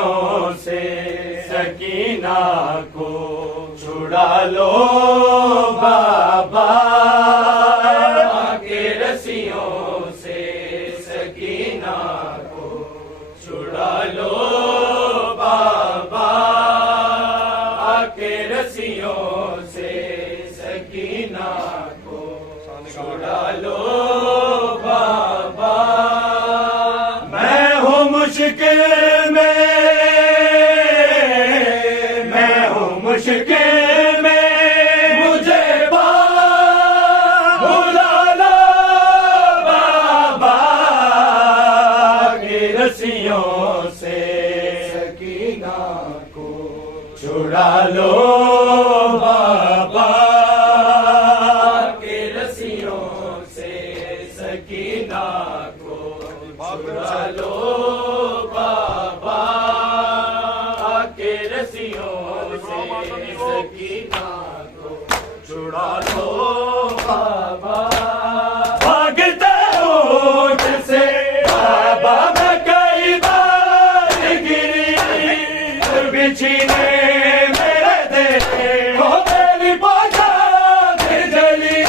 रस्सियों से सकीना को छुड़ा लो बाबा के रस्सियों से सकीना को छुड़ा लो बाबा के रस्सियों से सकीना को छुड़ा लो बाबा। मैं हूँ मुश्किल में, मैं हूँ मुश्किल में, मुझे बुला लो बाबा की रस्सियों से सकीना को छुड़ा लो बाबा की रस्सियों से सकीना को छुड़ा लो बाबा के रस्सियों से सकीना को छुड़ा लो बाबा। भागते ऊंट से बाबा मैं कई बार गिरी, बिछी ने मेरे दे हो मेरी पहुंचा फिर जली,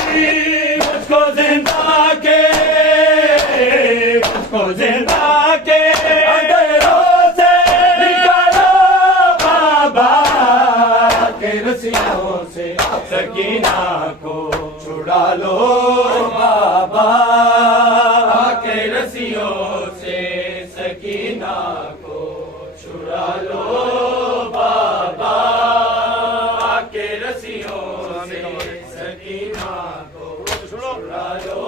मुझको जिंदा के, मुझको जिंदा के अंधेरों से निकालो बाबा के रस्सियों से सकीना को छुड़ा लो बाबा के रस्सियों से सकीना को छुड़ा लो बाबा के रस्सियों से सकीना को छुड़ा लो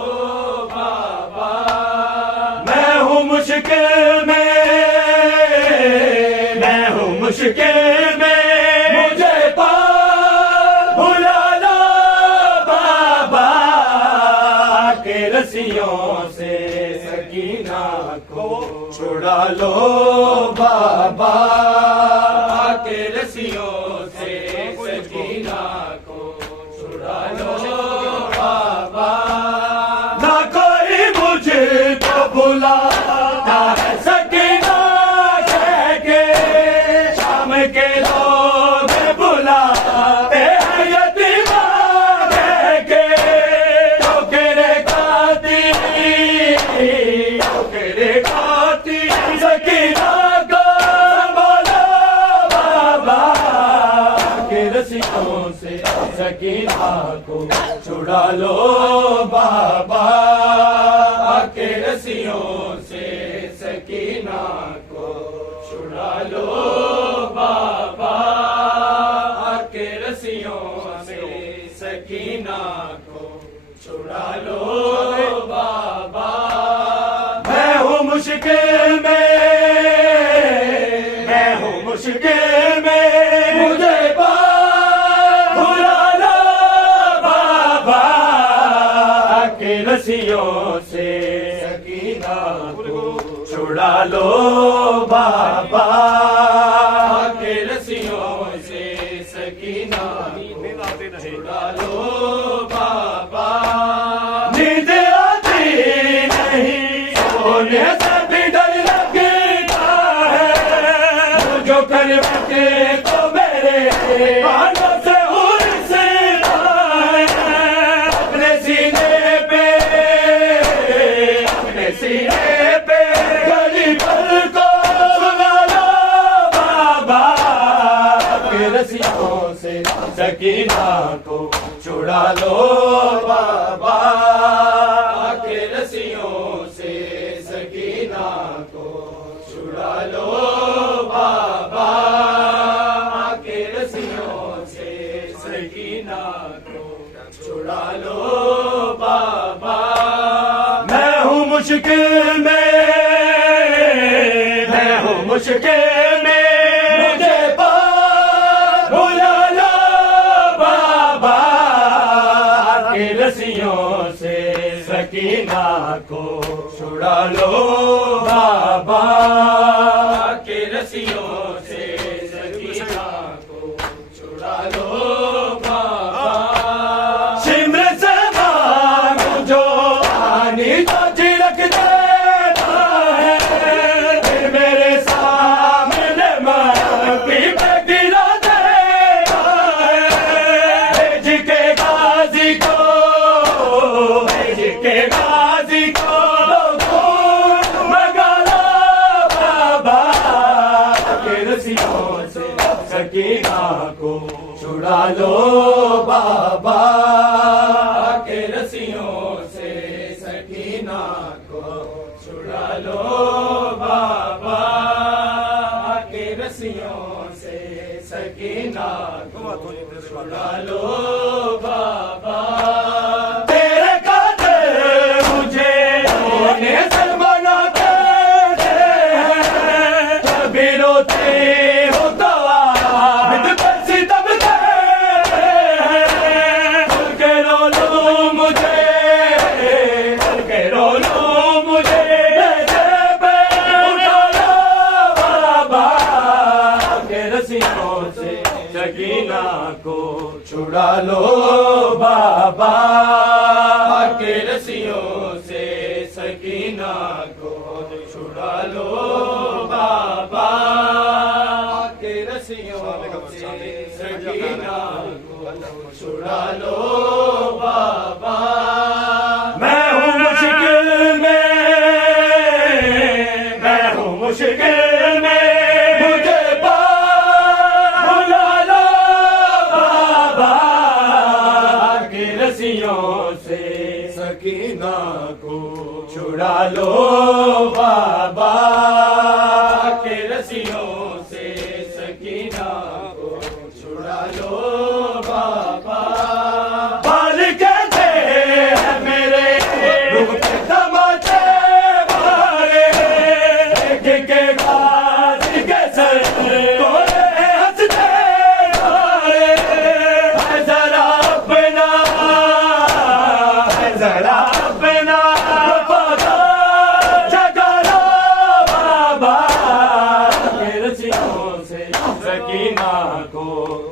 बाबा। मैं हूँ मुश्किल में, मैं हूँ मुश्किल में, मुझे भुला लो बाबा के रस्सियों से सकीना को छुड़ा लो बाबा के रस्सियों से सकीना को छुड़ा लो बाबा। ना कोई मुझको बुलाता है सकीना कह के, शाम के लोग बुलाते हैं यतीमा कह के, ठोकरे खाती, ठोकरे खाती सकीना को संभालो बाबा के रस्सियों से सकीना को छुड़ा लो बाबा के रस्सियों से सकीना को छुड़ा लो बाबा के रस्सियों से सकीना को छुड़ा लो बाबा। मैं हूँ मुश्किल में, मैं हूँ मुश्किल में, मुझे भुला लो बाबा के रस्सियों से सकीना को छुड़ा लो बाबा के रस्सियों से सकीना को छुड़ा लो बाबा। नींद आती नहीं, सोने से भी डर लगता है, जो कर बैठे तो मेरे कानों से उड़से आए, अपने सीने पे, अपने सीने पे गली पर को सुना लो बाबा के रस्सियों से सकीना को छुड़ा लो बाबा के रस्सियों से सकीना को छुड़ा लो बाबा के रस्सियों से सकीना को छुड़ा लो बाबा। मैं हूँ मुश्किल में, मैं हूँ मुश्किल में, मुझे भुला लो बाबा के रस्सियों से सकीना को छुड़ा लो बाबा के रस्सियों से सकीना को छुड़ा लो बाबा। शिमर से मांगो जो पानी तो छिड़क देता है, फिर मेरे सामने रस्सियों से सकीना को छुड़ा लो बाबा के रस्सियों से सकीना को छुड़ा लो बाबा के रस्सियों से सकीना को छुड़ा लो बाबा तेरे कातिल मुझे होने सलमाना कहते हैं कभी रोते हो तो आमिद पर सितम कहते हैं खुल के रो लो मुझे खुल के रो लो मुझे मेरे पे उठा लो बाबा के रस्सियों से सकीना को छुड़ा लो बाबा के रस्सियों से सकीना को छुड़ा लो बाबा के रस्सियों से सकीना को छुड़ा लो बाबा मैं हूँ मुश्किल में मैं हूँ मुश्किल में मुझे बुला लो बाबा के रस्सियों से सकीना को छुड़ा लो बाबा के रस्सियों से सकीना को छुड़ा लो बाबा बाल कहते हैं मेरे रुख पे तमाचे मारे के गाजी के सर कोरे हंसते मारे है जरा अपना है जरा अपना सकीना को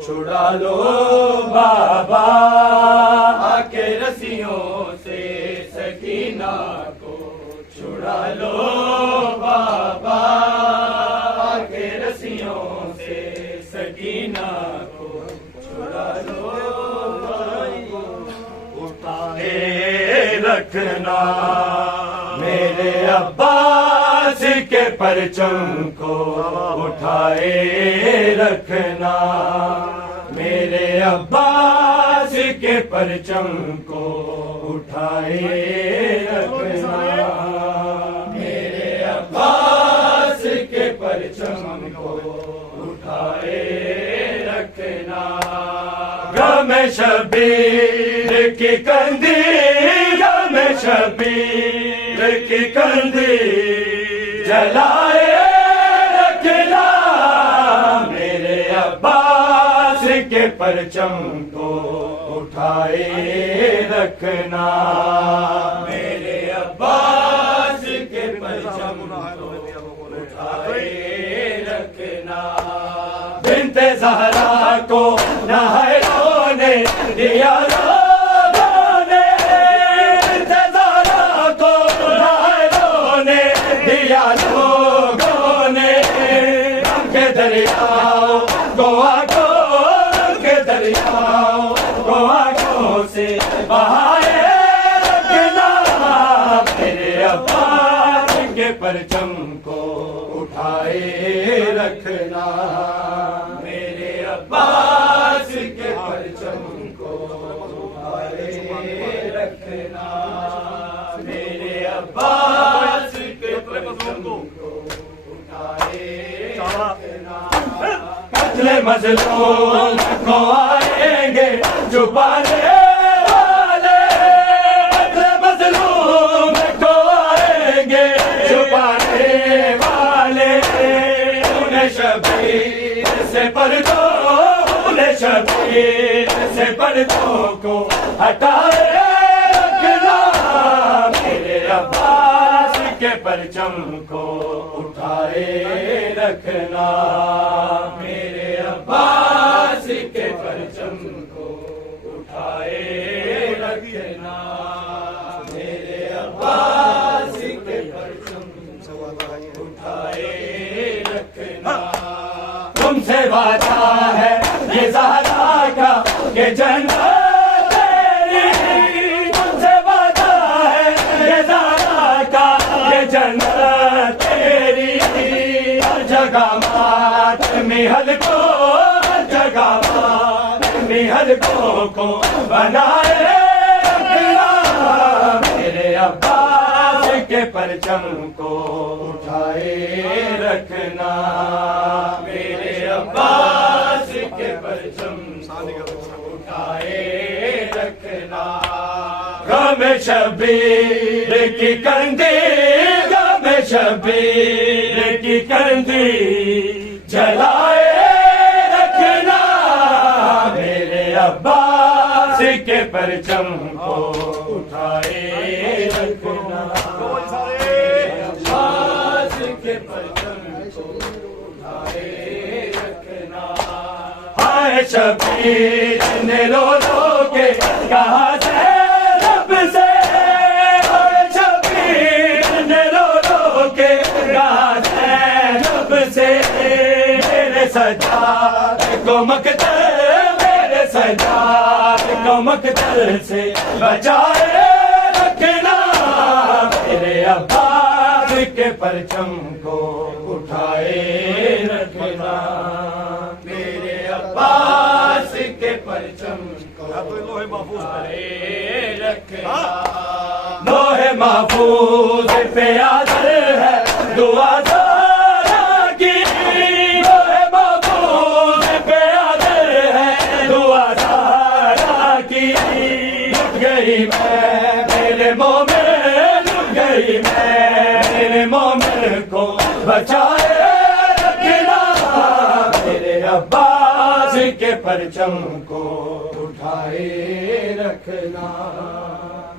छुड़ा लो बाबा के रस्सियों से सकीना को छुड़ा लो बाबा के रस्सियों से सकीना को छुड़ा लो उठाए रखना मेरे अब्बास के परचम को उठाए रखना मेरे अब्बास के परचम को उठाए रखना मेरे अब्बास के परचम को उठाए रखना गम शबीर की कंदी गम शबीर की कंदी जलाए रखना मेरे अब्बास के परचम को उठाए रखना मेरे अब्बास के परचम को उठाए रखना बिन्ते ज़हरा को नहरों ने दिया लोगों ने बिन्ते ज़हरा को नहरों ने दिया लोगों ने गम के दरियाओं को आंखों के दरियाओं को आंखों से बहाए रखना मेरे अब्बास के परचम को उठाए रखना मेरे अब्बास के परचम को उठाए रखना मेरे अब्बास के परचम को उठाए रखना कत्ले मजलूम को आएंगे छुपाने वाले कत्ले मजलूम को आएंगे छुपाने वाले उन्हें शबीर से पर्दों उन्हें शबीर से पर्दों को हटाए रखना मेरे अब्बास के परचम को उठाए रखना मेरे अब्बास के परचम को उठाए रखना मेरे अब्बास के परचम को उठाए रखना तुमसे वादा है ये ज़हरा का ये जन्नत तेरी तुमसे वादा है ये ज़हरा का ये जन्नत तेरी हर जगह महल को हर जगह महल को बनाए रखना, मेरे अब्बास के परचम को उठाए रखना, मेरे अब्बास के परचम को उठाए रखना। गम शबीर की कंदी, गम शबीर की कंदी जलाए रखना, मेरे अब्बास के परचम को उठाए रखना, अब्बास के परचम को उठाए रखना। हाय शबीर ने रो रो के कहा रब से, हाय शबीर ने रो रो के कहा रब से, मेरे सजाद को मकदर, मेरे सजाद को मकदर से बचाए रखना, मेरे अब्बास के परचम को उठाए रखना, मेरे अब्बास के परचम को उठाए रखना। लोहे महफूज पे आदर है दुआ ज़ारा की, लोहे महफूज पे आदर है दुआ ज़ारा की। लुट गई मैं मेरे मोमिन, लुट गई मैं मेरे मोमिन को बचाए रखना, मेरे अब्बास के परचम को उठाए रखना,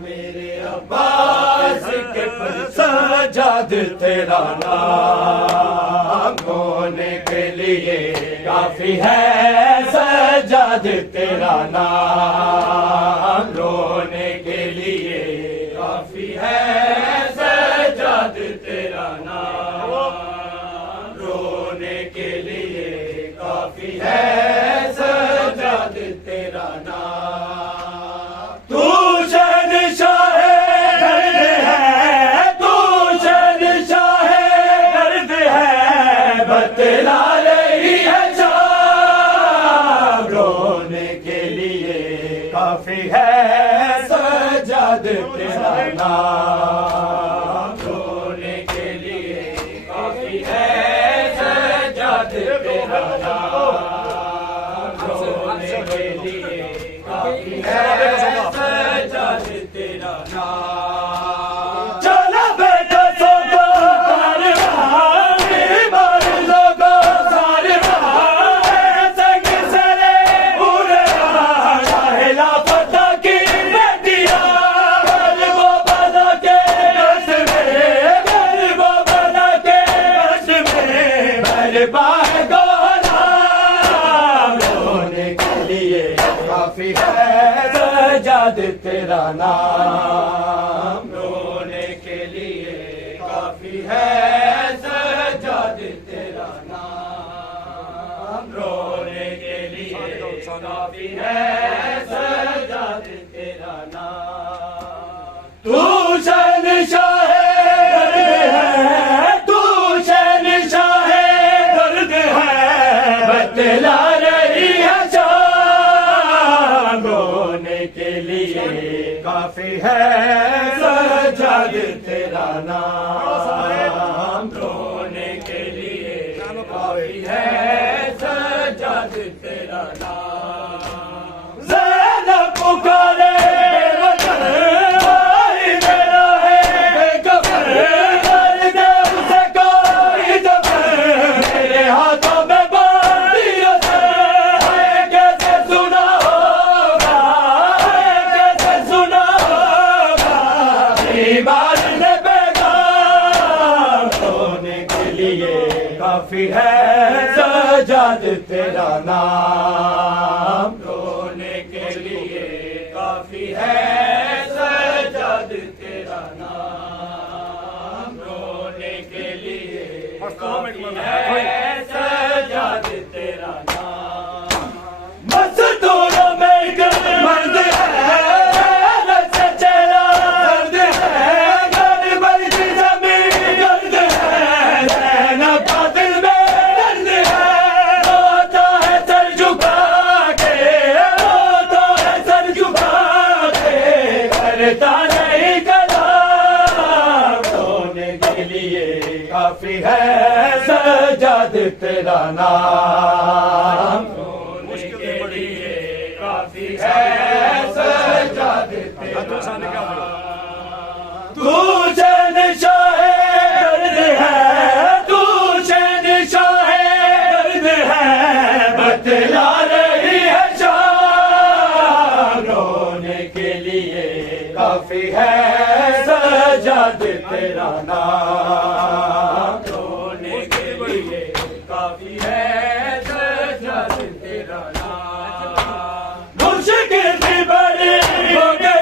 मेरे अब्बास के परचम। सजाद तेरा नाम होने के लिए काफी है, सजाद तेरा नाम रोने के लिए काफी है, सजाद तेरा नाम रोने के लिए काफी है, सजाद तेरा नाम। तू शहंशाह दर्द है, तू शहंशाह दर्द है, बतला रही है शाम रोने के लिए काफी है, सजाद तेरा नाम रोने के लिए काफी है, सजाद तेरा नाम रोने के लिए काफी है, सजाद तेरा नाम। चला बेटा सोको कारवां, मार लोगो कारवां, संग सरे पूरे राहेला पता की बेटियां, गरीबो बना के बस में, गरीबो बना के बस में, बर्बाद गोलाम रोने के लिए काफी है, सजाद तेरा नाम रोने के लिए काफी है, सजाद तेरा नाम रोने के लिए काफी है, सजाद तेरा नाम। तू शहंशाह दर्द है, तू शहंशाह दर्द है, बतला रही है शाम रोने के लिए काफी है, सजाद तेरा नाम रोने के लिए काफी है, सजाद तेरा नाम। ज़ैनब पुकारे बेवतन, भाई मेरा है बेकफन, दर्द उसे कोई दफन, मेरे हाथों में बांधियों से, कैसे सुना होगा, कैसे सुना होगा, बीमार ने पैगाम रोने के लिए काफी है, सजाद तेरा नाम रोने के लिए काफी है, सजाद तेरा नाम रोने के लिए काफी है, सजाद तेरा नाम। मज़दूरों में एक मर्द है, रस चला दर्द है, घर भर की ज़मीन दर्द है, ज़ैनब का दिल में दर्द है, नाम, रोने के लिए काफी है सजाद तेरा नाम। तू शहंशाह दर्द है, तू शहंशाह दर्द है, बतला रही है शाम, रोने के लिए काफी है सजाद तेरा नाम, रोने के लिए काफी है सजाद तेरा नाम। मुश्किल भी बड़ी हो गई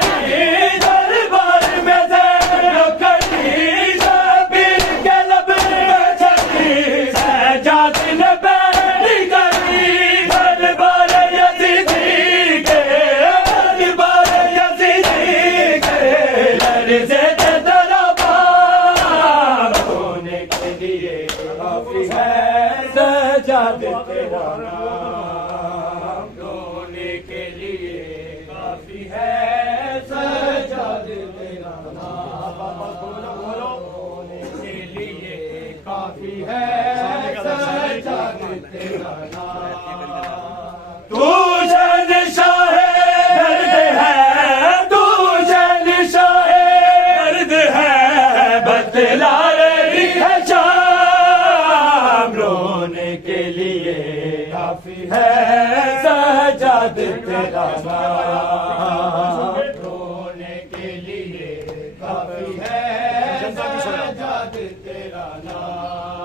दरबार में से नौकरी, शबीर के लब में छली, सजाद ने बैठी करी दरबार यजीदी के, दरबार यजीदी के, लर्ज़े के दरबार, रोने के लिए काफी है सजाद तेरा नाम, रोने के लिए काफी है सजाद तेरा नाम, रोने के लिए काफी है सजाद तेरा नाम। तू शहंशाह दर्द है, तू शहंशाह दर्द है, बतला रही है शाम, रोने के लिए काफी है सजाद तेरा नाम, रोने के लिए काफी है सजाद तेरा नाम।